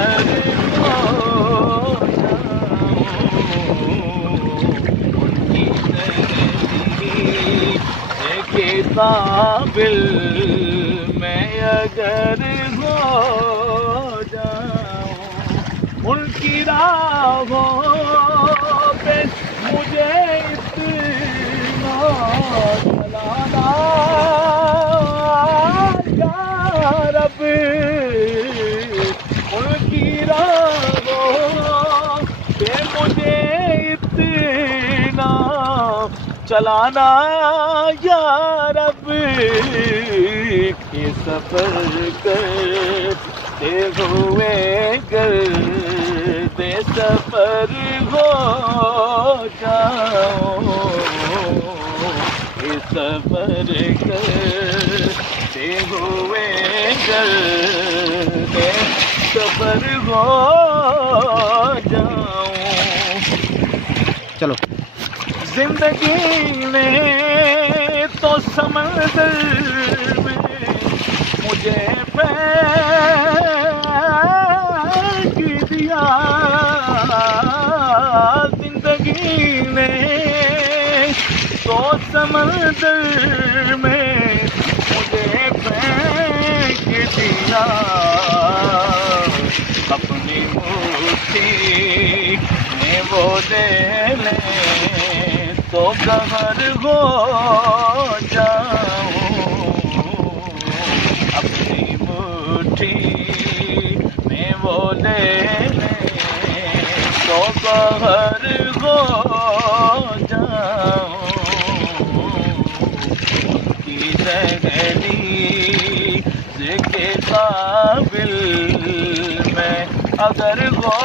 سفر ہو جاؤں، ان کی تحریر کے قابل میں اگر ہو جاؤں، ان کی راہوں پہ مجھے اتنا چلانا یا رب، ان کی راہوں پہ مجھے اتنا چلانا یا رب، کہ سفر کرتے ہوئے گردِ سفر ہو جاؤں، کہ سفر کرتے ہوئے گردِ سفر ہو جاؤں۔ چلو زندگی نے تو سمندر میں مجھے پھینک دیا، زندگی نے تو سمندر میں مجھے پھینک دیا، اپنی مٹھی میں وہ لے لیں تو گہر ہو جاؤں، اپنی مٹھی میں وہ لے لیں تو گہر ہو جاؤں، ان کی دہلیز کے قابل میں اگر ہو